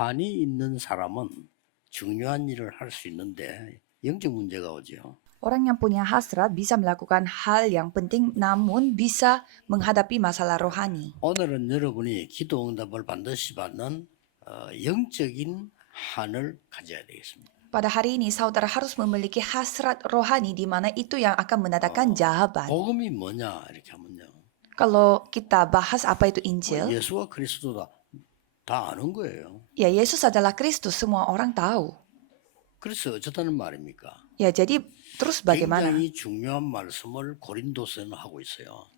한이 있는 사람은 중요한 일을 할 수 있는데 영적 문제가 오죠. Orang yang punya hasrat bisa melakukan hal yang penting namun bisa menghadapi masalah rohani. 오늘은 여러분이 기도 응답을 반드시 받는 영적인 한을 가져야 되겠습니다. Pada hari ini saudara harus memiliki hasrat rohani di mana itu yang akan mendatangkan jawaban. 복음이 뭐냐 이렇게 하면요. Kalau kita bahas apa itu Injil, 예수와 그리스도다 다 아는 거예요. ya Yesus adalah Kristus, semua orang tahu. 그래서 어쩌다는 말입니까? Ya jadi terus bagaimana? 굉장히 중요한 말씀을 고린도서는 하고 있어요.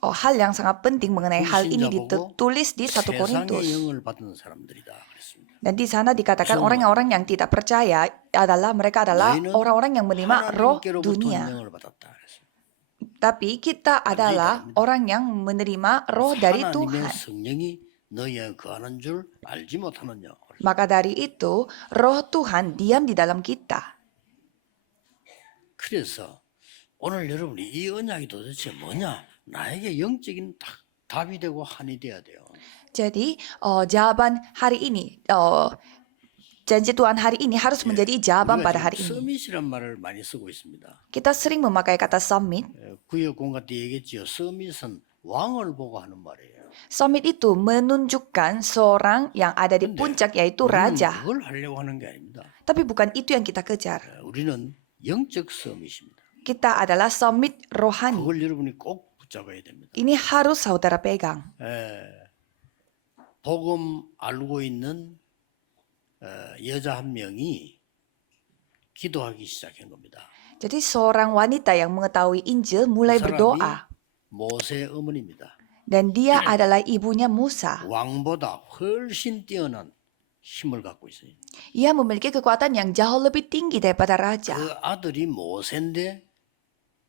Hal yang sangat penting mengenai hal ini ditulis di 1 세상의 Korintus. 영을 받는 사람들이다 그랬습니다. Dan di sana dikatakan orang-orang yang tidak percaya mereka adalah 너희는 orang-orang yang menerima roh 하나님께로부터 dunia. 영을 받았다 그랬어요. Tapi kita adalah orang yang menerima roh dari 하나님의 Tuhan. 성령이 너희에 거하는 줄 알지 못하느냐. Maka dari itu, roh Tuhan diam di dalam kita. 그래서 오늘 여러분이 이 언약이 도대체 뭐냐? 나에게 영적인 답이 되고 한이 돼야 돼요. Jadi, jawaban hari ini, janji Tuhan hari ini harus menjadi jawaban pada hari ini. 서밋이란 말을 많이 쓰고 있습니다. Kita sering memakai kata summit. 구역 공간 때 얘기했지요. 서밋은 왕을 보고 하는 말이에요. Summit itu menunjukkan seorang yang ada di puncak yaitu 우리는 raja. 그걸 하려고 하는 게 아닙니다. Tapi bukan itu yang kita kejar. 우리는 영적 서밋입니다. Kita adalah summit rohani. 그걸 여러분이 꼭 붙잡아야 됩니다. Ini harus saudara pegang. 복음 알고 있는 여자 한 명이 기도하기 시작한 겁니다. Jadi seorang wanita yang mengetahui Injil mulai 그 사람이 berdoa. 모세의 어머니입니다. Dan dia adalah ibunya Musa. 왕보다 훨씬 뛰어난 힘을 갖고 있어요. Ia memiliki kekuatan yang jauh lebih tinggi daripada raja. 그 아들이 모세인데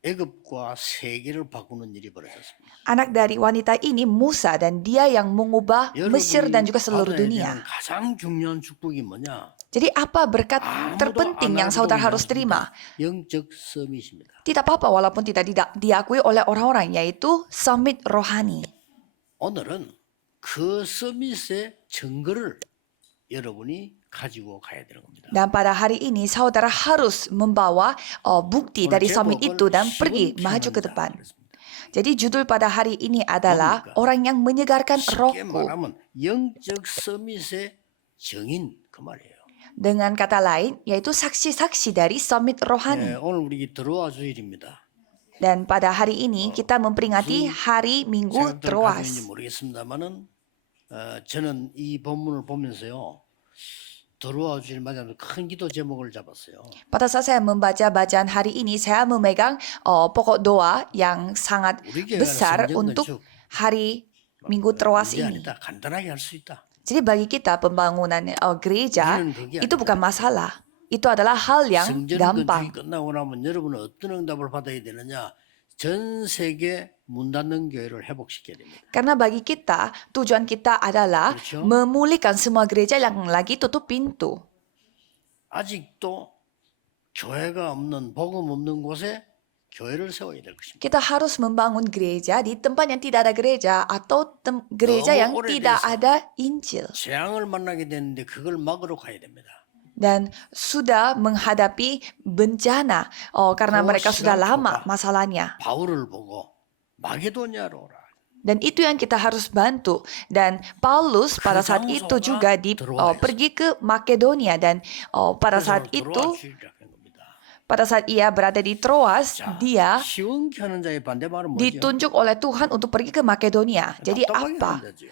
애굽과 세계를 바꾸는 일이 벌어졌습니다. Anak dari wanita ini Musa dan dia yang mengubah Mesir dan juga seluruh dunia. 가장 중요한 축복이 뭐냐? Jadi apa berkat terpenting yang saudara harus terima? 영적 서밋입니다. Tidak apa-apa walaupun tidak diakui oleh orang-orang, yaitu summit rohani. 오늘은 그 서밋의 증거를 여러분이 가지고 가야 되는 겁니다. Dan pada hari ini saudara harus membawa bukti dari summit itu dan pergi maju ke depan. Jadi judul pada hari ini adalah orang yang menyegarkan 쉽게 rohku. 말하면 영적 서밋의 증인 그 말이에요. Dengan kata lain, yaitu saksi-saksi dari summit rohani. 오늘 우리 들어와 주일입니다. Dan pada hari ini kita memperingati hari Minggu 생각들 Troas. 가지는지 모르겠습니다만은 저는 이 본문을 보면서요. 들어와 주일 맞아서 큰 기도 제목을 잡았어요. Pada saat saya membaca bacaan hari ini, saya memegang pokok doa yang sangat besar untuk hari Minggu Troas 이게 ini. 아니다. 간단하게 할 수 있다. Jadi bagi kita pembangunan gereja itu bukan masalah. Itu adalah hal yang 성전 gampang. 건축이 끝나고 나면 여러분은 어떤 응답을 받아야 되느냐? 전 세계 문 닫는 교회를 회복시켜야 됩니다. Karena bagi kita, tujuan kita adalah memulihkan semua gereja yang lagi tutup pintu. 아직도 교회가 없는 복음 없는 곳에 교회를 세워야 될 것입니다. Kita harus membangun gereja di tempat yang tidak ada gereja atau gereja yang tidak ada Injil. 재앙을 만나게 되는데 그걸 막으러 가야 됩니다. Dan sudah menghadapi bencana karena mereka sudah lama masalahnya. 바울을 보고 마게도냐로 오라. Dan itu yang kita harus bantu. Dan Paulus pada saat itu juga pergi ke Makedonia dan pada saat itu, pada saat ia berada di Troas, dia 시원케 하는 자의 반대말은 뭐죠? ditunjuk oleh Tuhan untuk pergi ke Makedonia. Jadi 답답하게 apa? 하는 자죠.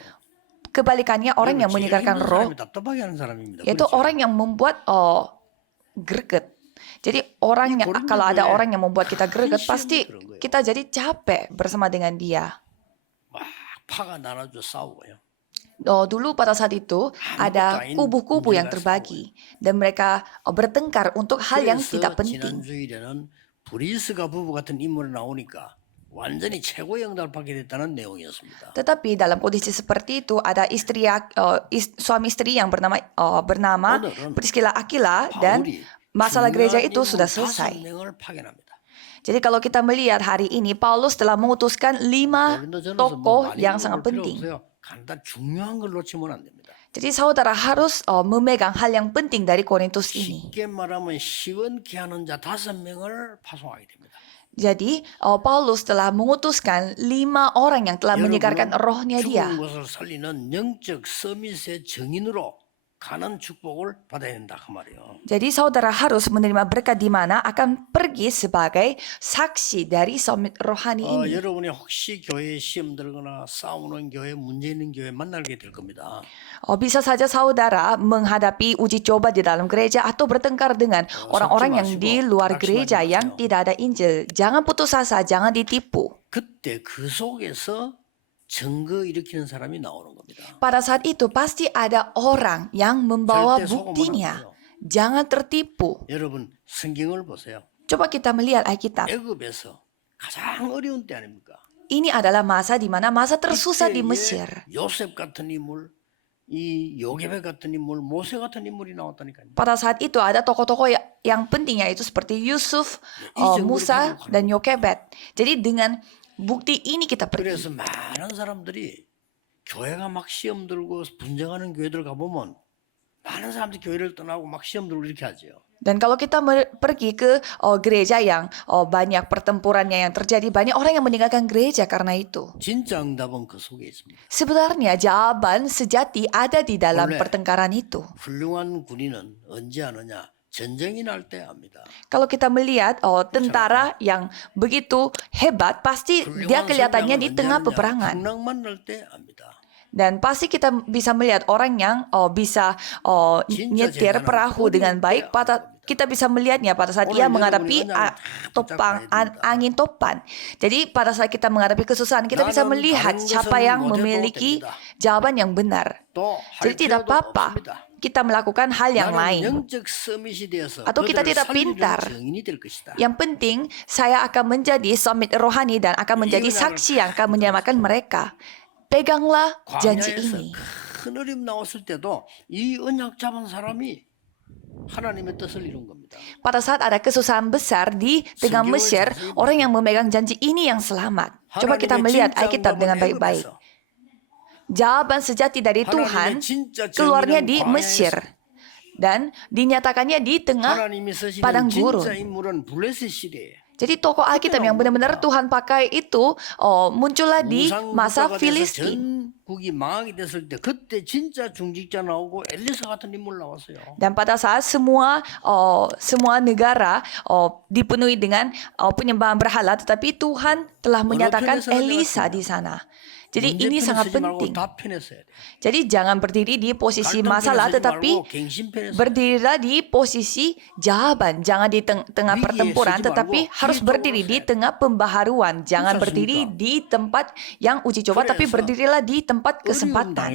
Kebalikannya orang yang menyegarkan roh, 답답하게 하는 사람입니다. yaitu 그렇죠? orang yang membuat greget. Jadi orang yang kalau ada orang yang membuat kita greget, pasti kita jadi capek bersama dengan dia. 막 파가 나눠져 싸우고요. Dulu pada saat itu ada kubu-kubu yang terbagi dan mereka bertengkar untuk hal yang tidak penting. 지난 주일에는 브리스가 부부 같은 인물이 나오니까 완전히 최고의 응답을 받게 됐다는 내용이었습니다. Tetapi dalam kondisi seperti itu ada suami istri yang bernama Priscilla Aquila dan masalah gereja itu sudah selesai. Jadi kalau kita melihat hari ini Paulus telah memutuskan 5 tokoh yang sangat penting. 간단 중요한 걸 놓치면 안 됩니다. Jadi saudara harus memegang hal yang penting dari Korintus ini. 쉽게 말하면 시원케 하는 자 5명을 파송하게 됩니다. Jadi Paulus telah mengutuskan 5 orang yang telah menyegarkan rohnya dia. 죽은 것을 살리는 영적 서밋의 증인으로 가는 축복을 받아야 된다 그 말이에요. Jadi saudara harus menerima berkat di mana akan pergi sebagai saksi dari summit rohani ini. 여러분이 혹시 교회에 시험 들거나 싸우는 교회, 문제 있는 교회 만나게 될 겁니다. Bisa saja saudara menghadapi uji coba di dalam gereja atau bertengkar dengan orang-orang yang di luar gereja yang tidak ada Injil. Jangan putus asa, jangan ditipu. 그때 그 속에서 증거 일으키는 사람이 나오는 겁니다. Pada saat itu pasti ada orang yang membawa buktinya. Jangan tertipu. 여러분 성경을 보세요. Coba kita melihat Alkitab. 애굽에서 가장 어려운 때 아닙니까? Ini adalah masa di mana masa tersusah di 이때에 Mesir. 요셉 같은 인물, 이 요게벳 같은 인물, 모세 같은 인물이 나왔다니까요. Pada saat itu ada tokoh-tokoh yang penting yaitu seperti Yusuf, Musa, dan Yokebed. Jadi dengan bukti ini kita pergi. 그래서 많은 사람들이 교회가 막 시험 들고 분쟁하는 교회들 가보면 많은 사람들이 교회를 떠나고 막 시험 들고 이렇게 하죠. Dan kalau kita pergi ke gereja yang banyak pertempurannya yang terjadi, banyak orang yang meninggalkan gereja karena itu. 진짜 응답은 그 속에 있습니다. Sebenarnya jawaban sejati ada di dalam pertengkaran itu. 훌륭한 군인은 언제 하느냐? 전쟁이 날 때 합니다. Kalau kita melihat tentara yang begitu hebat, pasti dia kelihatannya di tengah peperangan. 풍랑만 날 때 합니다. Dan pasti kita bisa melihat orang yang bisa nyetir perahu dengan baik. Kita bisa melihatnya pada saat ia menghadapi angin topan. Jadi pada saat kita menghadapi kesusahan, kita bisa melihat siapa yang memiliki jawaban yang benar. Jadi tidak apa-apa kita melakukan hal yang lain. Atau kita tidak pintar. Yang penting saya akan menjadi summit rohani dan akan menjadi saksi yang akan menyelamatkan mereka. Peganglah janji ini. 큰 어려움 나왔을 때도 이 언약 잡은 사람이 하나님의 뜻을 이룬 겁니다. Pada saat ada kesusahan besar di tengah Mesir, orang yang memegang janji ini yang selamat. Coba kita melihat Alkitab dengan baik-baik. Jawaban sejati dari Tuhan keluarnya di Mesir dan dinyatakannya di tengah padang gurun. Jadi tokoh Alkitab yang benar-benar Tuhan pakai itu muncullah di masa Filistin. Dan pada saat semua negara dipenuhi dengan penyembahan berhala, tetapi Tuhan telah menyatakan Elisa di sana. Jadi ini sangat penting. Jadi jangan berdiri di posisi masalah, tetapi berdirilah di posisi jawaban. Jangan di tengah pertempuran, tetapi harus berdiri di tengah pembaharuan. Jangan berdiri di tempat yang uji coba, tapi berdirilah di tempat kesempatan.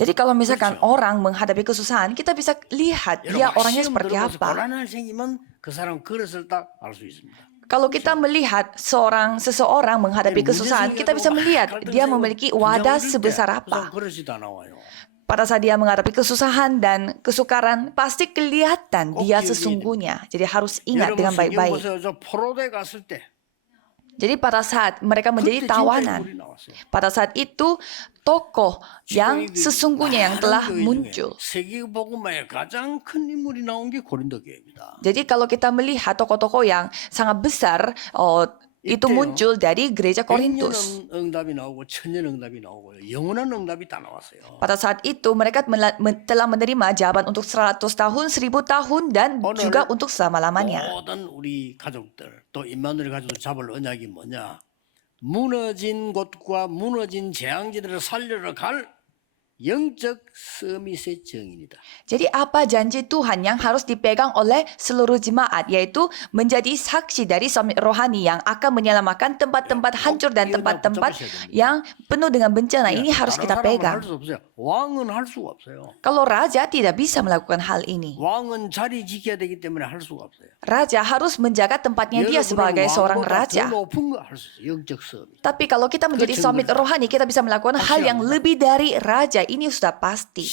Jadi kalau misalkan orang menghadapi kesusahan, kita bisa lihat dia orangnya seperti apa. Kalau kita melihat seseorang menghadapi kesusahan, kita bisa melihat dia memiliki wadah sebesar apa. Pada saat dia menghadapi kesusahan dan kesukaran, pasti kelihatan dia sesungguhnya. Jadi harus ingat dengan baik-baik. Jadi pada saat mereka menjadi tawanan, pada saat itu tokoh yang sesungguhnya yang telah muncul. Jadi kalau kita melihat tokoh-tokoh yang sangat besar, itu muncul dari gereja Korintus. Pada saat itu mereka telah menerima jawaban untuk 100 tahun, 1000 tahun, dan juga untuk selama-lamanya. 또 임마누엘 가지고 잡을 언약이 뭐냐? 무너진 곳과 무너진 재앙지들을 살려러 갈 영적 서밋의 정인이다. Jadi apa janji Tuhan yang harus dipegang oleh seluruh jemaat, yaitu menjadi saksi dari summit rohani yang akan menyelamatkan tempat-tempat hancur dan tempat-tempat yang penuh dengan bencana. Ini harus kita pegang. 왕은 할 수가 없어요. Kalau raja tidak bisa melakukan hal ini. 왕은 자리 지켜야 되기 때문에 할 수가 없어요. Raja harus menjaga tempatnya dia sebagai seorang raja. Tapi kalau kita menjadi summit rohani, kita bisa melakukan hal yang lebih dari raja. Ini sudah pasti.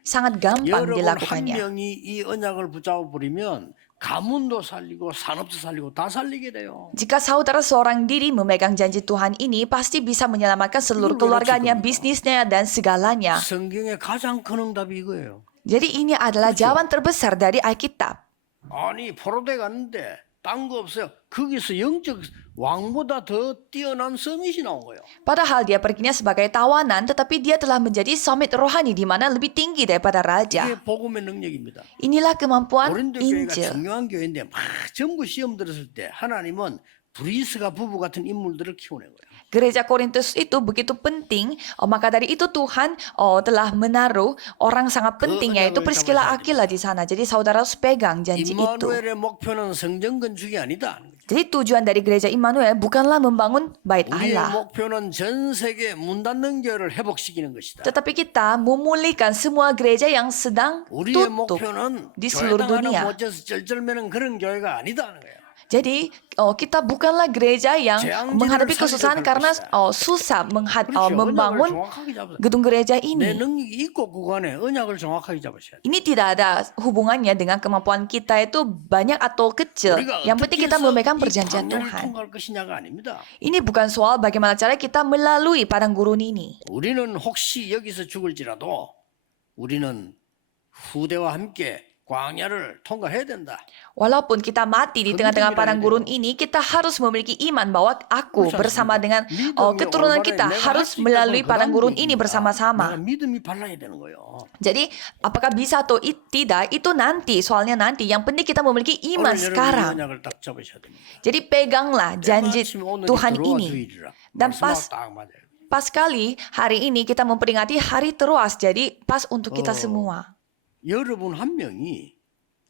Sangat gampang dilakukannya. 가문도 살리고 산업도 살리고 다 살리게 돼요. Jika saudara seorang diri memegang janji Tuhan ini, pasti bisa menyelamatkan seluruh keluarganya, bisnisnya, dan segalanya. 성경의 가장 큰 응답이 이거예요. Jadi ini adalah jawaban terbesar dari Alkitab. 아니 포로대 갔는데 딴 거 없어요. 거기서 영적 왕보다 더 뛰어난 서밋이 나온 거예요. Padahal dia perginya sebagai tawanan, tetapi dia telah menjadi summit rohani di mana lebih tinggi daripada raja. 이게 복음의 능력입니다. Inilah kemampuan 고린도 교회가 Injil. 중요한 교회인데 막 전부 시험 들었을 때 하나님은 브리스가 부부 같은 인물들을 키워낸 거예요. Gereja Korintus itu begitu penting, maka dari itu Tuhan telah menaruh orang sangat penting, yaitu Priscilla Aquila di sana. Jadi saudara harus pegang janji itu. 임마누엘의 목표는 성전 건축이 아니다. Jadi tujuan dari gereja Immanuel bukanlah membangun bait 우리의 Allah, 목표는 전 세계 문 닫는 교회를 회복시키는 것이다. tetapi kita memulihkan semua gereja yang sedang 우리의 tutup 목표는 di 교회당 seluruh 하나 dunia. 못져서 쩔쩔매는 그런 교회가 아니다는 거예요. Jadi kita bukanlah gereja yang menghadapi kesusahan karena susah membangun 정확하게 잡으세요. gedung gereja 내 ini. 능력이 있고 구간에 언약을 정확하게 잡으셔야 돼요. Ini tidak ada hubungannya dengan kemampuan kita itu banyak atau kecil. 우리가 Yang penting 어떻게 kita 해서 memegang 이 perjanjian 광야를 Tuhan. 통과할 것이냐가 아닙니다. Ini bukan soal bagaimana cara kita melalui padang gurun ini. 우리는 혹시 여기서 죽을지라도 우리는 후대와 함께 광야를 통과해야 된다. Walaupun kita mati di tengah-tengah padang gurun ini, kita harus memiliki iman bahwa aku bersama dengan keturunan kita harus melalui padang gurun ini bersama-sama. 믿음이 발라야 되는 거예요. Jadi, apakah bisa atau tidak, itu nanti, soalnya nanti. Yang penting kita memiliki iman 오늘 sekarang. 여러분이 언약을 딱 잡으셔야 됩니다. Jadi, peganglah janji 때마침 오늘이 Tuhan 들어와 ini. 주일이라. Dan 말씀하고 딱 맞아요. pas kali hari ini kita memperingati hari Troas, jadi pas untuk kita semua. 여러분 한 명이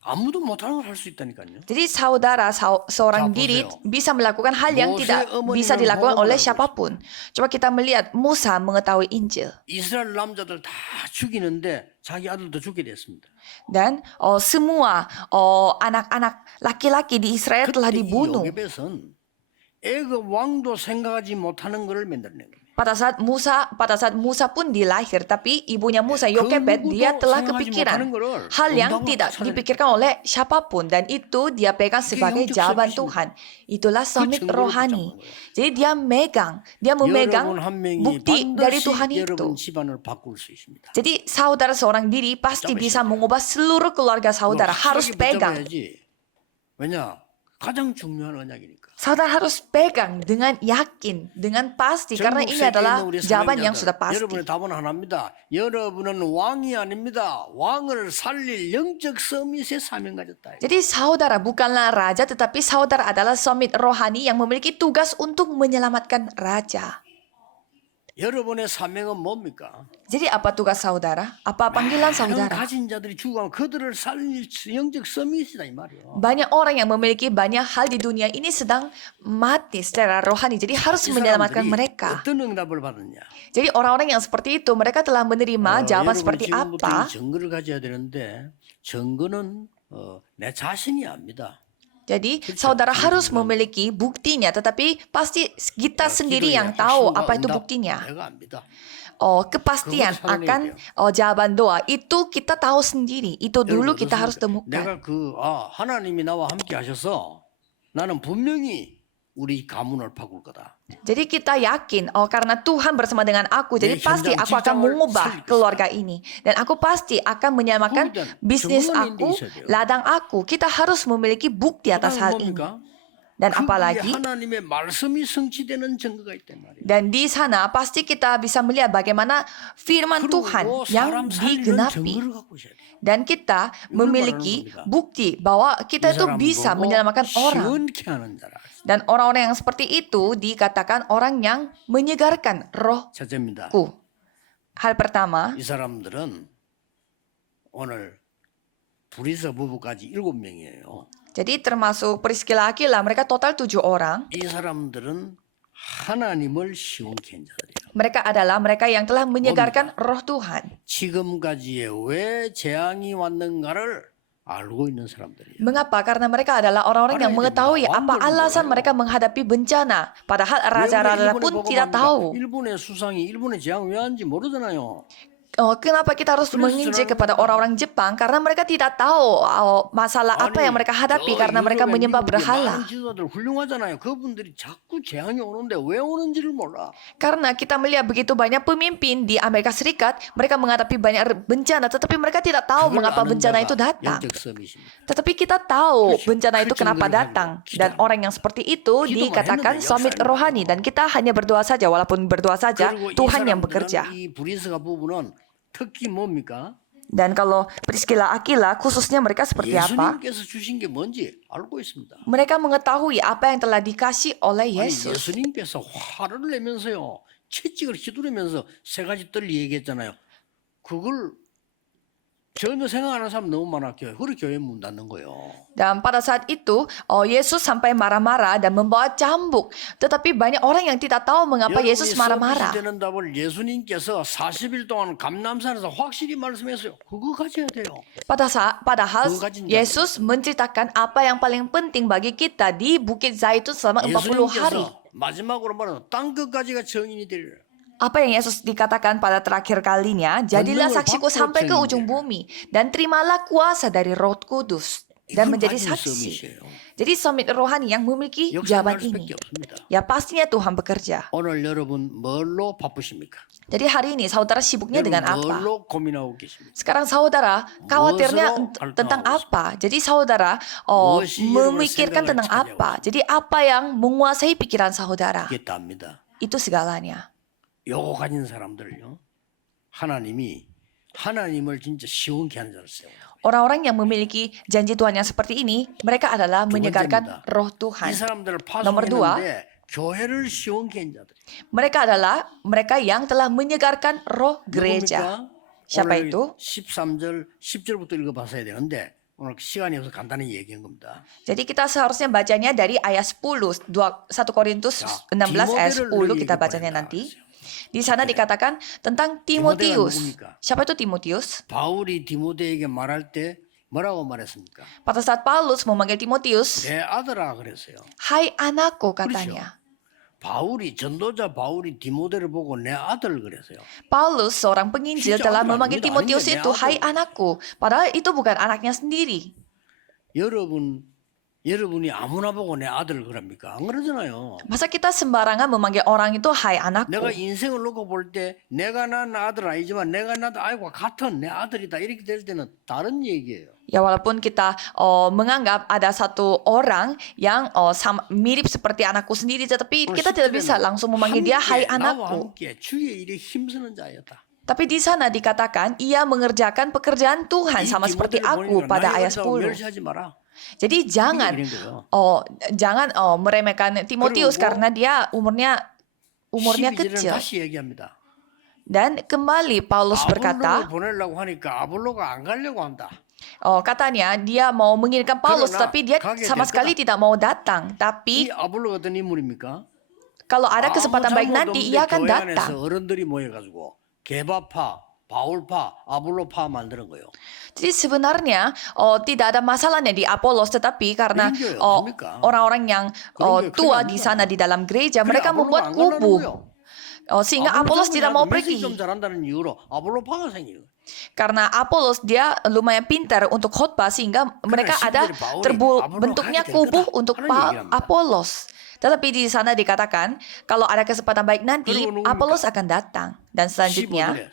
아무도 못하는 걸 할 수 있다니까요. Jadi saudara seorang 자, diri 보세요. bisa melakukan hal yang 모세의 tidak 어머니는 bisa dilakukan 복음을 oleh 알고 siapapun. Coba kita melihat Musa mengetahui Injil. 이스라엘 남자들 다 죽이는데 자기 아들도 죽게 됐습니다. Dan semua anak-anak laki-laki di Israel telah 그때 이 dibunuh. 요게벳은 애굽 왕도 생각하지 못하는 것을 만들어낸 겁니다. Pada saat Musa pun dilahir, tapi ibunya Musa Yokebed dia telah kepikiran hal yang tidak dipikirkan oleh siapapun, dan itu dia pegang sebagai jawaban Tuhan. Itulah summit rohani. Jadi dia memegang 여러분 한 명이 bukti dari 반드시 Tuhan itu. 여러분 집안을 바꿀 수 있습니다. Jadi saudara seorang diri pasti bisa mengubah seluruh keluarga saudara. Harus pegang. 붙잡아야지. 왜냐? 가장 중요한 언약이니까. Saudara harus pegang dengan yakin, dengan pasti, karena 전국 ini 세계에 adalah 있는 우리 jawaban yang sudah 사명자들, pasti. 여러분의 답은 하나입니다. 여러분은 왕이 아닙니다. 왕을 살릴 영적 서밋의 사명 가졌다. Jadi saudara bukanlah raja, tetapi saudara adalah summit rohani yang memiliki tugas untuk menyelamatkan raja. 여러분의 사명은 뭡니까? Jadi apa tugas saudara? Apa panggilan 많은 saudara? 가진 자들이 죽어가면 그들을 살릴 영적 서밋이다 이 말이에요. Banyak orang yang memiliki banyak hal di dunia ini sedang mati secara rohani. Jadi harus 이 menyelamatkan 사람들이 mereka. 어떤 응답을 받았냐? Jadi orang-orang yang seperti itu, mereka telah menerima jawaban seperti 지금부터 apa? 이 증거를 가져야 되는데 증거는 내 자신이 압니다. Jadi saudara harus memiliki buktinya, tetapi pasti kita sendiri yang tahu apa itu buktinya. 내가 압니다. Kepastian akan jawaban doa itu kita tahu sendiri. Itu dulu kita harus temukan. 내가 하나님이 나와 함께 하셔서 나는 분명히 우리 가문을 바꿀 거다. Jadi kita yakin, karena Tuhan bersama dengan aku, jadi pasti aku akan mengubah keluarga ini. Dan aku pasti akan menyelamatkan bisnis aku, ladang aku. Kita harus memiliki bukti atas hal ini. Dan apalagi, 하나님의 말씀이 성취되는 증거가 있단 말이에요. dan di sana pasti kita bisa melihat bagaimana firman Tuhan yang digenapi. Dan kita memiliki bukti bahwa kita itu bisa menyelamatkan orang. Dan orang-orang yang seperti itu dikatakan orang yang menyegarkan rohku. Hal pertama, 이 사람들은 오늘 브리스 부부까지 7명이에요. jadi termasuk Priscilla Aquila, mereka total 7 orang. 이 사람들은 하나님을 시원케 한 자들이에요. Mereka adalah mereka yang telah menyegarkan roh Tuhan. 지금까지에 왜 재앙이 왔는가를 알고 있는 사람들이에요. Mengapa? Karena mereka adalah orang-orang yang mengetahui apa alasan mereka menghadapi bencana. Padahal raja-raja pun tidak tahu. 일본의 수상이 일본의 재앙 왜 하는지 모르잖아요. kenapa kita harus menginjek kepada orang-orang Jepang? Karena mereka tidak tahu masalah apa yang mereka hadapi karena mereka menyembah berhala. 많은 지도자들 훌륭하잖아요. 그분들이 자꾸 재앙이 오는데 왜 오는지를 몰라. Karena kita melihat begitu banyak pemimpin di Amerika Serikat, mereka menghadapi banyak bencana, tetapi mereka tidak tahu 그걸 mengapa 아는 bencana 자가 itu datang. 영적 서밋입니다. Tetapi kita tahu 그렇죠. bencana itu 그 kenapa 정도를 datang. 가지고 Dan 기도하는 orang yang seperti itu 기도만 dikatakan 했는데 summit 역사를 rohani. Dan kita hanya berdoa saja, walaupun berdoa saja, 그리고 이 Tuhan yang 사람들은 bekerja. 이 브리스가 부부는 특히 뭡니까? Dan kalau Priscilla Aquila, khususnya mereka seperti apa? 예수님께서 주신 게 뭔지 알고 있습니다. Mereka mengetahui apa yang telah dikasih oleh 아니, Yesus. 예수님께서 화를 내면서요. 채찍을 휘두르면서 세 가지 뜰 얘기했잖아요. 그걸 전혀 생각하는 사람 너무 많아. 그래 교회 문 닫는 거예요. Dan pada saat itu, Yesus sampai marah-marah dan membawa cambuk. Tetapi banyak orang yang tidak tahu mengapa Yesus marah-marah. 되는 답을 예수님께서 40일 동안 감남산에서 확실히 말씀했어요. 그거 가져야 돼요. Padahal Yesus menceritakan apa yang paling penting bagi kita di Bukit Zaitun selama 40 hari. 예수님께서 마지막으로 말하는 땅 끝까지가 증인이 되리라. Apa yang Yesus dikatakan pada terakhir kalinya, jadilah saksiku sampai ke ujung bumi, dan terimalah kuasa dari Roh Kudus, dan menjadi saksi. Jadi summit rohani yang memiliki jawaban ini. Ya pastinya Tuhan bekerja. 오늘 여러분 뭘로 바쁘십니까? Jadi hari ini saudara sibuknya dengan apa? 뭘로 고민하고 계십니까? Sekarang saudara khawatirnya tentang apa? Jadi saudara memikirkan tentang apa? Jadi apa yang menguasai pikiran saudara? 이게 답니다. Itu segalanya. 요거 가진 사람들요. 하나님을 진짜 시원케 하는 자를 세워요. Orang-orang yang memiliki janji Tuhan yang seperti ini, mereka adalah menyegarkan roh Tuhan. 이 사람들을 Nomor dua, 파송했는데 교회를 시원케 한 자들. mereka adalah mereka yang telah menyegarkan roh gereja. Siapa 오늘 itu? 13절, 10절부터 읽어봤어야 되는데 오늘 시간이 없어서 간단히 얘기한 겁니다. Jadi kita seharusnya bacanya dari ayat 10, 1 Korintus 16 ayat 10 kita bacanya nanti. Di sana dikatakan tentang Timotius. Siapa itu Timotius? 바울이 디모데에게 말할 때 뭐라고 말했습니까? Pada saat Paulus memanggil Timotius, 내 아들아 그랬어요. hai anakku katanya. 전도자 바울이 디모데를 보고 내 아들 그랬어요. Paulus, seorang penginjil, 진짜 telah 아들 memanggil 아닙니다. Timotius 아닌데, itu 내 hai 아들. anakku. Padahal itu bukan anaknya sendiri. 여러분이 아무나 보고 내 아들 그럽니까? 안 그러잖아요. Masa kita sembarangan memanggil orang itu hai anakku? 내가 인생을 놓고 볼 때 내가 낳은 아들 아니지만 내가 낳은 아이와 같은 내 아들이다 이렇게 될 때는 다른 얘기예요. Ya walaupun kita menganggap ada satu orang yang mirip seperti anakku sendiri, tetapi kita tidak bisa langsung memanggil dia hai anakku. 함께 주의 일에 힘쓰는 자였다. Tapi di sana dikatakan ia mengerjakan pekerjaan Tuhan sama seperti aku pada ayat 10. 멸시하지 마라. Jadi jangan meremehkan Timotius karena dia umurnya 12절은 kecil. 다시 얘기합니다. Dan kembali Paulus berkata, 아볼로를 보내려고 하니까 아볼로가 안 가려고 한다. katanya dia mau mengirimkan Paulus, Karena tapi dia kaget sama dia sekali tidak mau datang. 이 Tapi 아볼로가 어떤 인물입니까? kalau ada kesempatan baik nanti, ia akan 교회 datang. 안에서 어른들이 모여가지고 개바파, 바울파, 아볼로파 만드는 거예요. Jadi sebenarnya tidak ada masalahnya di Apolos, tetapi karena orang-orang yang tua di sana di dalam gereja, mereka membuat kubu. Sehingga Apolos tidak mau pergi. 좀 잘한다는 이유로 아볼로파가 생겨요. Karena Apolos dia lumayan pintar untuk khotbah sehingga mereka ada bentuknya kubu untuk Apolos. Tetapi di sana dikatakan kalau ada kesempatan baik nanti Apolos akan datang. Dan selanjutnya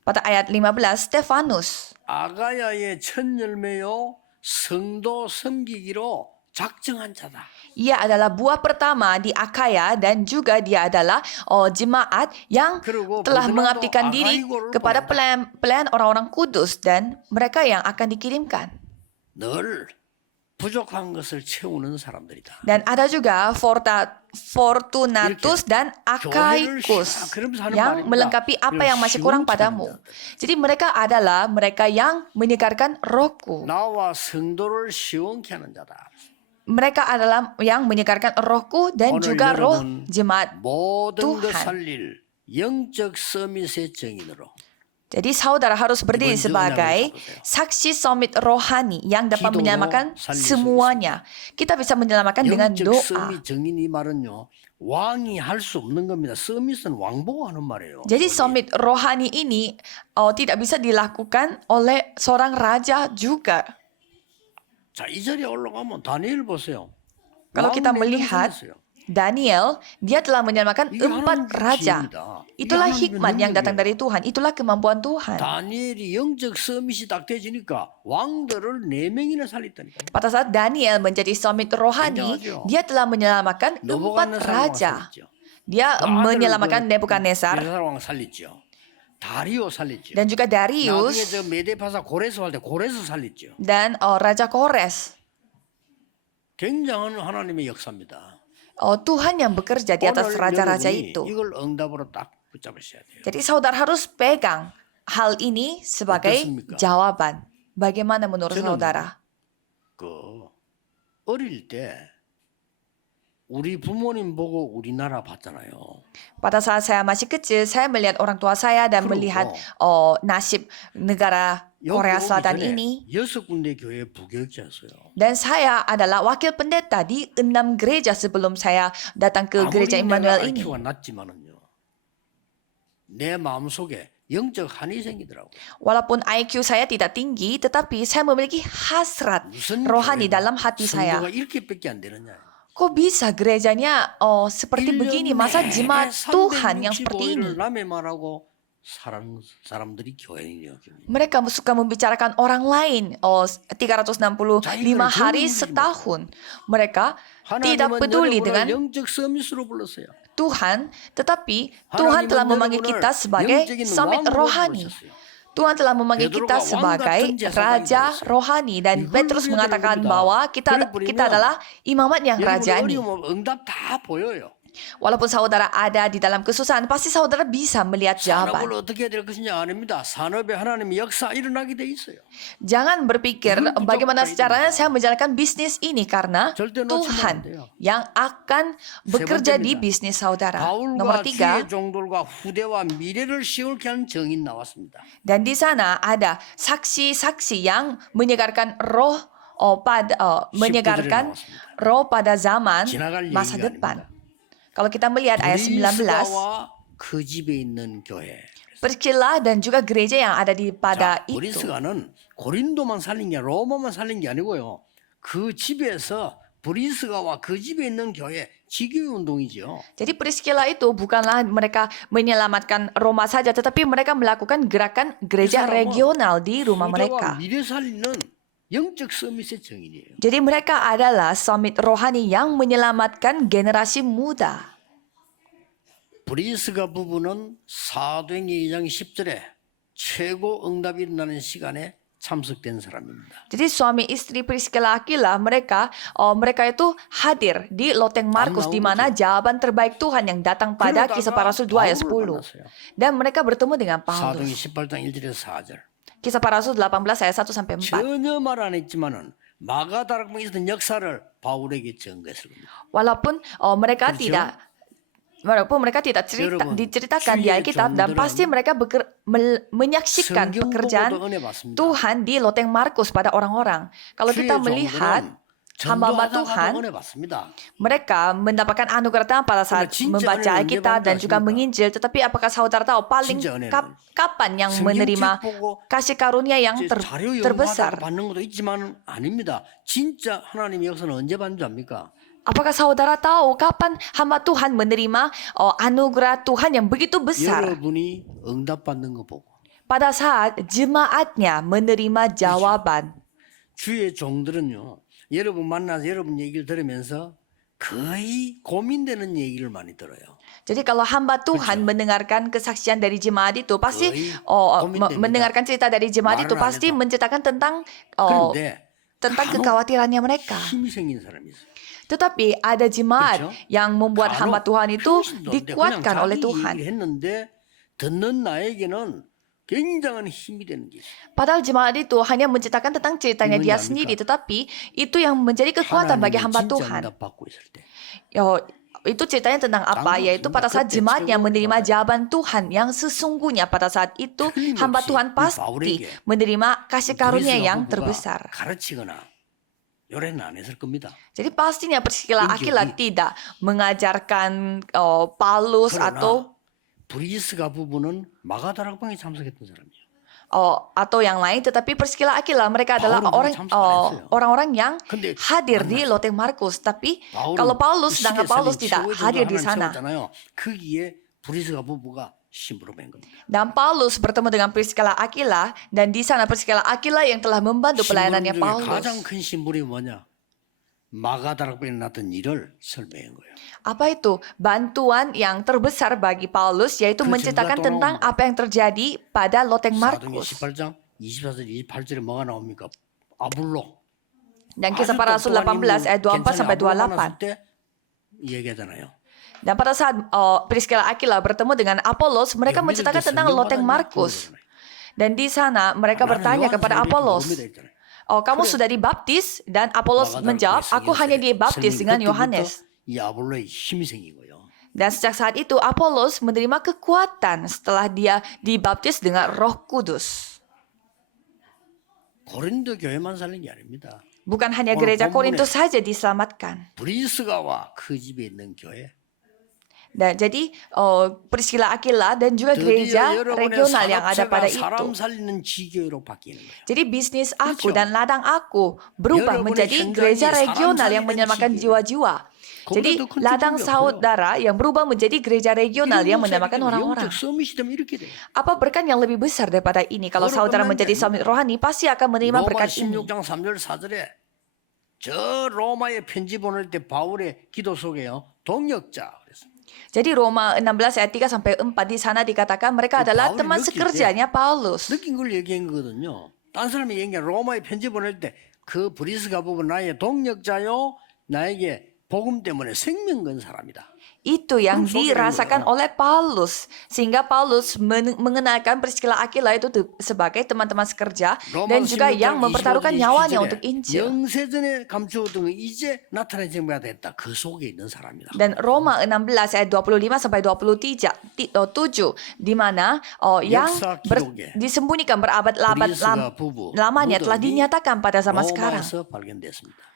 pada ayat 15 Stefanus. 아가야의 첫 열매요 성도 섬기기로 작정한 자다. Ia adalah buah pertama di Akaya dan juga dia adalah jemaat yang telah mengabdikan diri kepada pelayan orang-orang kudus dan mereka yang akan dikirimkan. 늘 부족한 것을 채우는 사람들이다. Dan ada juga Fortunatus dan Akaikus yang melengkapi apa yang masih kurang padamu. Jadi mereka adalah mereka yang menyegarkan rohku. 나와 성도를 시원케 하는 자다. Mereka adalah yang menyegarkan rohku dan juga roh jemaat 모든 것 Tuhan. 살릴 영적 서밋의 증인으로. Jadi saudara harus berdiri sebagai saksi summit rohani yang dapat menyelamatkan semuanya. Kita bisa menyelamatkan dengan 영적 doa. 서밋 증인 이 말은요. 왕이 할 수 없는 겁니다. 서밋은 왕보고 하는 말이에요. Jadi summit rohani ini tidak bisa dilakukan oleh seorang raja juga. 자, 이 자리에 올라가면 다니엘 보세요. Kalau kita 왕 4명 melihat 살렸어요. Daniel, dia telah menyelamatkan 이게 4 하나님의 raja. 기회입니다. 이게 Itulah 하나님의 hikmat yang datang 능력이에요. dari Tuhan. Itulah kemampuan Tuhan. 다니엘이 영적 서밋이 딱 되지니까 왕들을 4명이나 살렸다니까요. Pada saat Daniel menjadi summit rohani, 굉장하죠. dia telah menyelamatkan 4 느부갓네살 왕 raja. 살렸죠. Dia menyelamatkan Nebukadnezar 메데사 왕 살렸죠. 다리오 살렸죠. dan juga 나중에 Darius 저 메데파사 고레스 할 때 고레스 살렸죠. dan Raja Kores. 굉장한 하나님의 역사입니다. Tuhan yang bekerja di atas 오늘 raja-raja 여러분이 itu. 이걸 응답으로 딱 붙잡으셔야 돼요. Jadi saudara harus pegang hal ini sebagai 어떻습니까? jawaban. Bagaimana menurut 저는 saudara? 그 어릴 때 우리 부모님 보고 우리나라 봤잖아요. Pada saat saya masih kecil, saya melihat orang tua saya dan 그리고 melihat nasib negara 여기 Korea 오기 Selatan 전에 ini. 6군데 교회 부교육자였어요. Dan saya adalah wakil pendeta di 6 gereja sebelum saya datang ke gereja 아무리 Immanuel 내가 ini. IQ가 낮지만은요. 내 마음속에 영적 한이 생기더라고요. Walaupun IQ saya tidak tinggi, tetapi saya memiliki hasrat 무슨 rohani 교회가 dalam hati saya. 성도가 이렇게밖에 안 되느냐. Kok bisa gerejanya seperti begini? Masa jemaat Tuhan yang seperti ini? 남의 말하고 사람들이 교회인이요. Mereka suka membicarakan orang lain 365 hari setahun. Mereka tidak 하나님은 peduli 여러분을 dengan 영적 서밋으로 불렀어요. Tuhan, tetapi Tuhan telah memanggil kita sebagai summit rohani. Tuhan telah memanggil kita sebagai raja rohani dan Petrus mengatakan bahwa kita adalah imamat yang rajani. 응답 다 보여요. Walaupun saudara ada di dalam kesusahan, pasti saudara bisa melihat jawaban. 산업을 어떻게 해야 될 것이냐 아닙니다. 산업에 하나님의 역사 일어나게 돼 있어요. Jangan berpikir bagaimana caranya saya menjalankan bisnis ini karena Tuhan yang akan bekerja di bisnis saudara. Nomor 바울과 3, 주의 종들과 후대와 미래를 시원케 하는 정인 나왔습니다. dan di sana ada saksi-saksi yang menyegarkan roh pada zaman masa depan. Kalau kita melihat ayat 19, 브리스가와 그 집에 있는 교회. Priscilla dan juga gereja yang ada di pada 자, itu. 브리스가는 고린도만 살린 게 로마만 살린 게 아니고요. 그 집에서 브리스가와 그 집에 있는 교회 지교회 운동이죠. Jadi Priscilla itu bukanlah mereka menyelamatkan Roma saja, tetapi mereka melakukan gerakan gereja regional di rumah mereka. 미래 살리는 영적 서밋의 정인이에요. Jadi mereka adalah summit rohani yang menyelamatkan generasi muda. 브리스가 부부는 사도행전 2장 10절에 최고 응답이 일어나는 시간에 참석된 사람입니다. Jadi suami istri Priscilla Aquila mereka itu hadir di loteng Markus di mana jawaban terbaik Tuhan yang datang pada Kisah Para Rasul 2 ayat 10. Dan mereka bertemu dengan 사도행전 Paulus. 18장 1절에서 4절. Kisah Para Rasul 18 ayat 1 sampai 4. 전혀 말 안 했지만은 마가다락방에 있었던 역사를 바울에게 전거했을 겁니다. Walaupun mereka tidak diceritakan di Alkitab dan pasti mereka menyaksikan pekerjaan Tuhan di loteng Markus pada orang-orang. Kalau kita melihat hamba-hamba Tuhan, mereka mendapatkan anugerah Tuhan pada saat membaca Alkitab dan juga menginjil. Tetapi apakah saudara tahu paling kapan yang menerima kasih karunia yang terbesar? 받는 것도 있지만 아닙니다. 진짜 하나님의 역사는 언제 받는 줄 압니까? Apakah saudara tahu kapan hamba Tuhan menerima anugerah Tuhan yang begitu besar? 여러분이 응답받는 거 보고. Pada saat jemaatnya menerima jawaban. 주의 종들은요. 여러분 만나서 여러분 얘기를 들으면서 거의 고민되는 얘기를 많이 들어요. Jadi kalau hamba Tuhan mendengarkan kesaksian dari jemaat itu pasti mendengarkan cerita dari jemaat itu pasti menceritakan tentang kekhawatirannya mereka. 힘이 생긴 사람이 있어요. Tetapi ada jemaat yang membuat hamba Tuhan itu dikuatkan oleh Tuhan. 했는데 듣는 나에게는 굉장한 힘이 되는 게 있어요. Padahal jemaat itu hanya menceritakan tentang ceritanya dia sendiri, tetapi itu yang menjadi kekuatan bagi hamba Tuhan. Itu ceritanya tentang apa? Yaitu pada saat jemaatnya menerima jawaban Tuhan yang sesungguhnya pada saat itu hamba Tuhan pasti menerima kasih karunia yang terbesar. 가르치거나 요래는 안 했을 겁니다. Jadi pastinya Priscilla Injil Aquila di- tidak mengajarkan Paulus 그러나 atau 브리스가 부부는 마가다락방에 참석했던 사람이에요. atau yang lain, tetapi Priscilla Aquila mereka adalah Paulus 참석 안 했어요. orang-orang yang 근데 hadir di Loteng Markus. Tapi kalau Paulus, sedangkan Paulus tidak hadir di sana. 거기에 브리스가 부부가 신부로 뵌 겁니다. Dan Paulus bertemu dengan Priscilla Aquila, dan di sana Priscilla Aquila yang telah membantu pelayanannya 신부름 중에 Paulus. 가장 큰 신부름이 뭐냐? 마가다락방에 났던 일을 설명한 거예요. Apa itu? Bantuan yang terbesar bagi Paulus yaitu 그 menceritakan 증거가 또 tentang 나옵니다. apa yang terjadi pada Loteng 사도행전 Markus. 18장 24절 28절에 뭐가 나옵니까? 아불로. Dan kisah para rasul 18 ayat 24 sampai 28. 얘기하잖아요. Dan pada saat Priscilla Aquila bertemu dengan Apolos, mereka menceritakan tentang Loteng Markus. Dan di sana mereka bertanya kepada Apolos, kamu sudah dibaptis? Dan Apolos menjawab, aku hanya dibaptis dengan Yohanes. 이 아볼로의 힘이 생긴 거예요. Dan sejak saat itu Apolos menerima kekuatan setelah dia dibaptis dengan Roh Kudus. 고린도 교회만 살린 게 아닙니다. Bukan hanya gereja Korintus saja diselamatkan. 브리스가와 그 집에 있는 교회. Dan jadi Priscilla Aquila dan juga gereja regional yang ada pada itu. 사람 살리는 지교회로 바뀌는 거예요. Jadi bisnis aku dan ladang aku berubah menjadi gereja regional yang menyelamatkan jiwa-jiwa. Jadi ladang saudara yang berubah menjadi gereja regional yang menyelamatkan orang-orang. 영적 서밋이되면 이렇게 돼요. Apa berkat yang lebih besar daripada ini? Kalau saudara menjadi summit rohani, pasti akan menerima 로마 berkat ini. 16장 3절 4절에 저 로마에 편지 보낼 때 바울의 기도 속에요. 동역자 그랬습니다. Jadi Roma 16 ayat 3 sampai 4 di sana dikatakan mereka adalah teman sekerjanya Paulus. 느낀 걸 얘기한 거거든요. 딴 사람이 얘기한 게 로마에 편지 보낼 때 그 브리스가 부부 나의 동역자요 나에게 복음 때문에 생명 건 사람이다. Itu yang dirasakan oleh Paulus. Sehingga Paulus mengenalkan Priscilla Aquila itu sebagai teman-teman sekerja dan juga yang mempertaruhkan nyawanya untuk Injil. 영세전에 감추었던 거 이제 나타낸 증거가 됐다. 그 속에 있는 사람이다. Dan Roma 16 ayat 25 sampai 27 di mana yang disembunyikan berabad-abad lamanya telah dinyatakan pada zaman sekarang. 로마에서 발견됐습니다.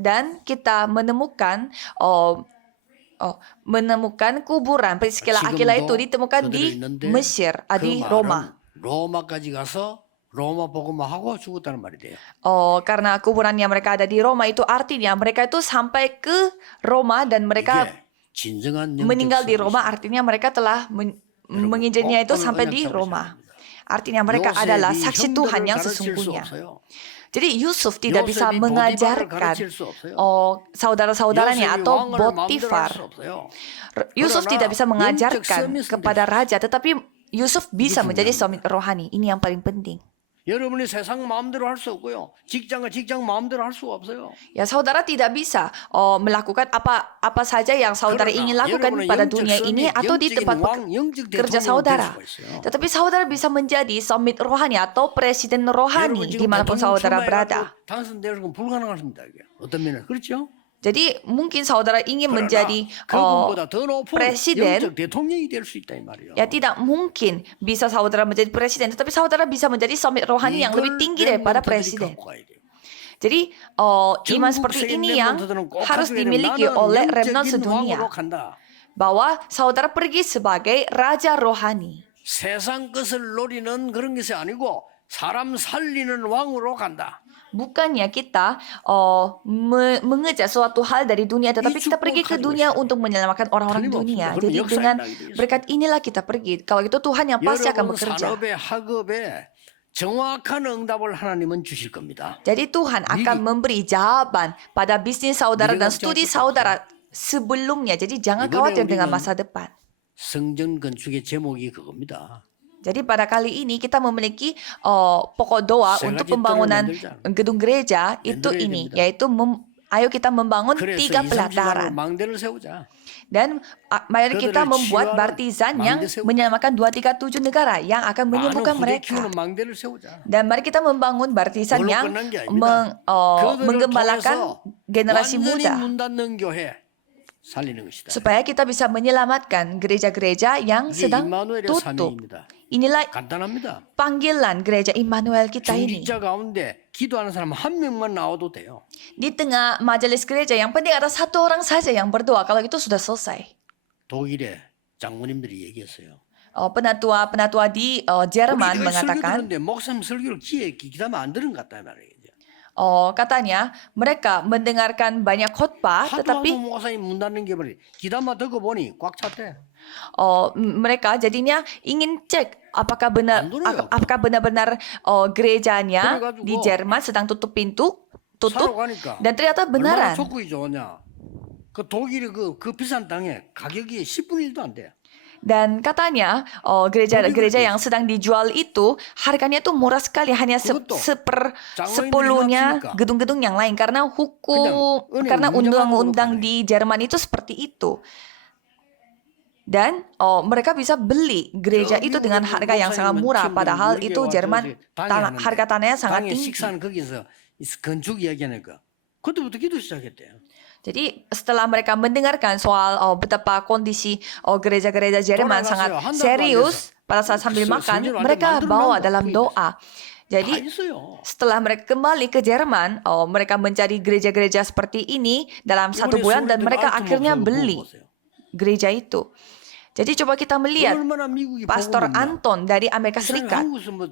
Dan kita menemukan kuburan Priscilla Aquila itu ditemukan di Mesir, di Roma. 로마까지 가서 로마 복음하고 죽었다는 말이 돼요. Karena kuburannya mereka ada di Roma itu artinya mereka itu sampai ke Roma dan mereka meninggal di Roma, artinya mereka telah menginjilnya itu sampai di Roma. Artinya mereka adalah saksi Tuhan yang sesungguhnya. Jadi Yusuf tidak bisa mengajarkan saudara-saudaranya atau Potifar. Yusuf tidak bisa mengajarkan kepada raja, tetapi Yusuf bisa menjadi suami rohani. Ini yang paling penting. 여러분이 세상 마음대로 할 수 없고요. 직장 마음대로 할 수 없어요. Ya, saudara tidak bisa melakukan apa saja yang saudara ingin lakukan pada dunia ini atau di tempat kerja saudara. Tetapi saudara bisa menjadi summit rohani atau presiden rohani dimanapun saudara berada. 당선되는 건 불가능합니다. 어떤 면에 그렇죠? Jadi mungkin saudara ingin menjadi presiden, ya tidak mungkin bisa saudara menjadi presiden, tetapi saudara bisa menjadi summit rohani yang lebih tinggi daripada presiden. Jadi iman seperti ini yang harus dimiliki oleh remnant sedunia, bahwa saudara pergi sebagai raja rohani. 세상 것을 노리는 그런 것이 아니고 사람 살리는 왕으로 간다. Bukannya kita mengejar suatu hal dari dunia, tetapi kita pergi ke dunia untuk menyelamatkan orang-orang dunia. Jadi dengan berkat inilah kita pergi. Kalau itu Tuhan yang pasti akan bekerja. 정확한 응답을 하나님은 주실 겁니다. Jadi Tuhan akan memberi jawaban pada bisnis saudara dan studi saudara sebelumnya. Jadi jangan khawatir dengan masa depan. 성전 건축의 제목이 그겁니다. Jadi pada kali ini kita memiliki pokok doa untuk pembangunan gedung gereja itu ini, yaitu ayo kita membangun 3 pelataran. Dan mari kita membuat baptisan yang menyelamatkan 237 negara yang akan menyembuhkan mereka. Dan mari kita membangun baptisan yang menggembalakan generasi muda. 살리는 것이다. supaya kita bisa menyelamatkan gereja-gereja yang 이게 sedang 임마누엘의 tutup. 사명입니다. Inilah 간단합니다. panggilan gereja Immanuel kita ini. 중직자 가운데 기도하는 사람 한 명만 나와도 돼요. Di tengah majelis gereja, yang penting ada satu orang saja yang berdoa. Kalau itu sudah selesai. 독일의 장모님들이 얘기했어요. Penatua-penatua di Jerman 우리 설교 mengatakan, 듣는데 목사님 설교를 귀에 기다면 안 들은 것 같다 말이에요. katanya mereka mendengarkan banyak khotbah, 하도 tetapi 목사님 문 닫는 게 말이에요. 기다만 듣고 보니 꽉 찼대. mereka jadinya ingin cek apakah benar-benar gerejanya 그래가지고 di Jerman sedang tutup 사러 가니까 dan ternyata 얼마나 benaran. 조건이 좋으냐. 그 독일의 그 비싼 땅에 가격이 10분의 1도 안 돼. Dan katanya gereja-gereja yang sedang dijual itu harganya tuh murah sekali, hanya 그것도 sepersepuluhnya 장로님들이 gedung-gedung yang lain karena 그냥 karena 은행 undang-undang 운영하는 di Jerman itu seperti itu. Dan mereka bisa beli gereja itu dengan harga yang sangat murah, padahal itu Jerman harga tanahnya sangat 당에 tinggi. 식사는 거기서 건축 이야기하니까 그때부터 기도 시작했대요. Jadi setelah mereka mendengarkan soal betapa kondisi gereja-gereja Jerman sangat serius pada saat sambil makan, mereka bawa dalam doa. 다 Jadi 있어요. setelah mereka kembali ke Jerman, mereka mencari gereja-gereja seperti ini dalam 1 bulan dan mereka akhirnya beli gereja itu. Jadi coba kita melihat 얼마나 미국이 Pastor 복음이냐. Anton dari Amerika Serikat. 한국에서 뭐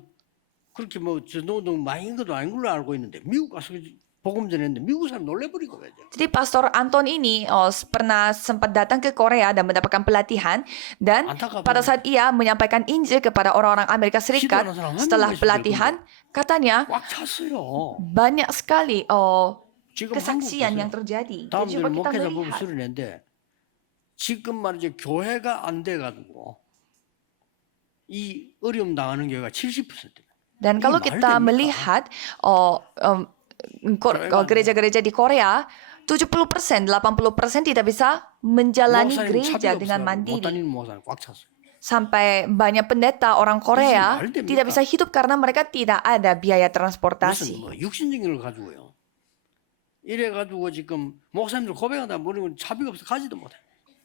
그렇게 저 노동 많이 한 것도 아닌 걸로 알고 있는데 미국 가서 복음 전했는데 미국 사람 놀래버리고 가죠. Jadi Pastor Anton ini pernah sempat datang ke Korea dan mendapatkan pelatihan, dan pada saat ia menyampaikan Injil kepada orang-orang Amerika Serikat setelah pelatihan, katanya 꽉 찼어요. banyak sekali 지금 kesaksian 한국 yang terjadi. Jadi 다음들 coba kita 목회자 보면 melihat. 수련회인데 지금 말이죠 교회가 안 돼가지고 이 어려움 당하는 교회가 70%. Dan kalau 말이 kita 됩니까? melihat gereja-gereja di Korea, 70%, 80% tidak bisa menjalani 목사님 gereja 차비가 dengan 없어서 못 mandiri. 다니는 목사님 꽉 찼어요. Sampai banyak pendeta orang Korea 말이 됩니까? tidak bisa hidup karena mereka tidak ada biaya 무슨 transportasi. 뭐 육신적인 걸 가지고요. 이래가지고 지금 목사님들 고백하다 보니 차비가 없어 가지도 못해.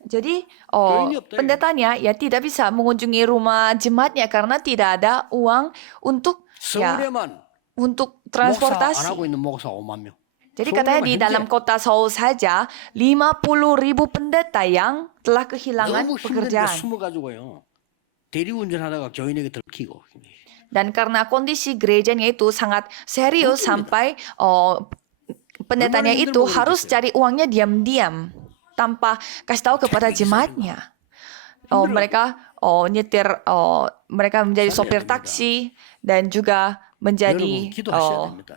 Jadi 교인이 없다, pendetanya ya tidak bisa mengunjungi rumah jemaatnya karena tidak ada uang untuk 서울에만 untuk 목사 안 transportasi. 하고 있는 목사 5만 명. Jadi katanya di dalam kota Seoul saja 50.000 pendeta yang telah kehilangan 너무 힘든데 pekerjaan. 숨어가지고요. 대리운전하다가 교인에게 들키고. Dan karena kondisi gerejanya itu sangat serius sampai pendetanya 얼마나 itu 힘들고 harus 그러겠어요. cari uangnya diam-diam tanpa kasih tahu kepada Capek jemaatnya. Mereka nyetir, mereka menjadi 살아야 sopir 됩니다. taksi dan juga menjadi 여러분 기도하셔야 됩니다.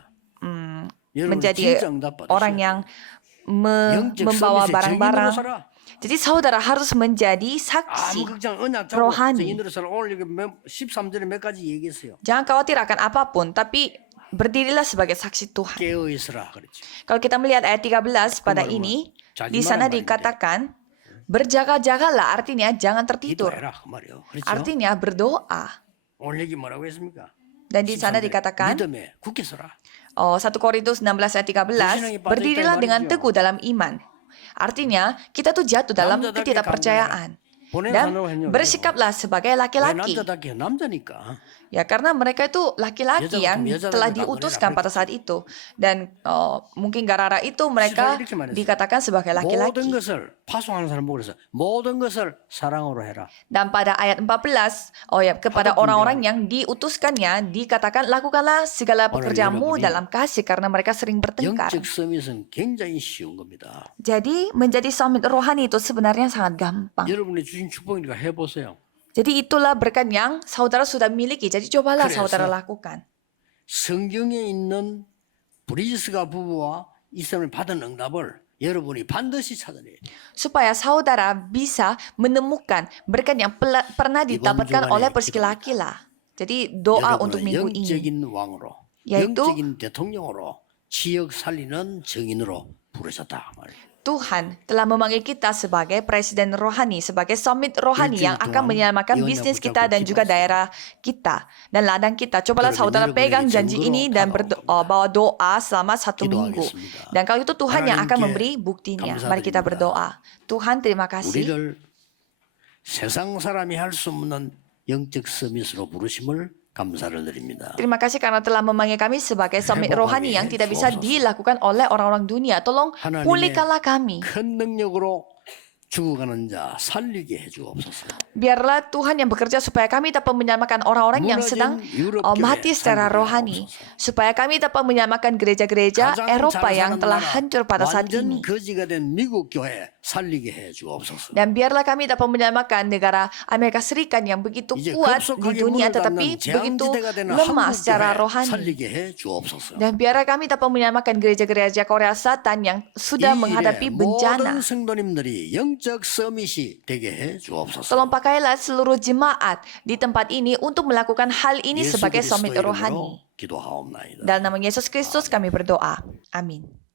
여러분 menjadi 진짜 응답 받으셔야 orang 돼요. yang 영적 membawa 서밋의 barang-barang. 증인으로 살아. Jadi saudara harus menjadi saksi. 암극장 언약 잡고 rohani. 증인으로 살아. 오늘 여기 13절에 몇 가지 얘기했어요. Jangan khawatir akan apapun, tapi berdirilah sebagai saksi Tuhan. 깨어 있으라 그랬죠. Kalau kita melihat ayat 13 pada ini, di sana dikatakan, berjaga-jagalah, artinya jangan tertidur. 기도해라 그 말이에요. 그렇죠? Artinya berdoa. 오늘 여기 뭐라고 했습니까? Dan di sana 13절에 dikatakan, 믿음에 굳게 서라. 1 Korintus 16 ayat 13, berdirilah dengan teguh dalam iman. Artinya, kita tuh jatuh dalam ketidakpercayaan. Dan bersikaplah sebagai 왜 laki-laki. 남자답게 남자니까. Ya, karena mereka itu laki-laki yang telah diutuskan pada saat itu. Dan mungkin gara-gara itu mereka dikatakan sebagai 모든 laki-laki. 것을 파송하는 사람 보고 그래서 모든 것을 사랑으로 해라. Dan pada ayat 14, kepada orang-orang yang diutuskannya dikatakan lakukanlah segala pekerjaanmu dalam kasih karena mereka sering bertengkar. 영적 서밋은 굉장히 쉬운 겁니다. Jadi menjadi summit rohani itu sebenarnya sangat gampang. 여러분이 주신 축복이니까 해보세요. Jadi itulah berkat yang saudara sudah miliki. Jadi cobalah 그래서 saudara lakukan. 성경에 있는 브리지스가 부부와 이스라엘 받은 응답을 여러분이 반드시 찾아내야 돼요. Supaya saudara bisa menemukan berkat yang pernah didapatkan oleh Priscilla Aquila. Jadi doa untuk minggu ini, 영적인 왕으로, yaitu 영적인 대통령으로 지역 살리는 정인으로 부르셨다 말이에요. Tuhan telah memanggil kita sebagai presiden rohani, sebagai summit rohani yang akan menyelamatkan bisnis kita dan juga daerah kita dan ladang kita. Cobalah saudara pegang janji ini dan bawa doa selama 1 minggu. Dan kalau itu Tuhan yang akan memberi buktinya. Mari kita berdoa. Tuhan, terima kasih. 우리를 세상 사람이 할 수 없는 영적 서밋으로 부르심을 감사를 드립니다. Terima kasih karena telah memanggil kami sebagai summit rohani yang tidak bisa dilakukan oleh orang-orang dunia. Tolong pulihkanlah kami. 큰 능력으로 죽어가는 자 살리게 해주옵소서. Biarlah Tuhan yang bekerja supaya kami dapat menyelamatkan orang-orang yang sedang mati secara rohani. Supaya kami dapat menyelamatkan gereja-gereja Eropa yang telah hancur pada saat ini. 거지가 된 미국 교회 살리게 해주옵소서. Dan biarlah kami dapat menyelamatkan negara Amerika Serikat yang begitu kuat di dunia tetapi begitu lemah secara rohani. 살리게 해주옵소서. Dan biarlah kami dapat menyelamatkan gereja-gereja Korea Selatan yang sudah menghadapi bencana. 모든 성도님들이 영적 서밋이 되게 해주옵소서. Tolong pakailah seluruh jemaat di tempat ini untuk melakukan hal ini 예수 sebagai 그리스도 summit 이름으로 rohani. 기도하옵나이다. Dalam nama Yesus Kristus kami berdoa. Amin.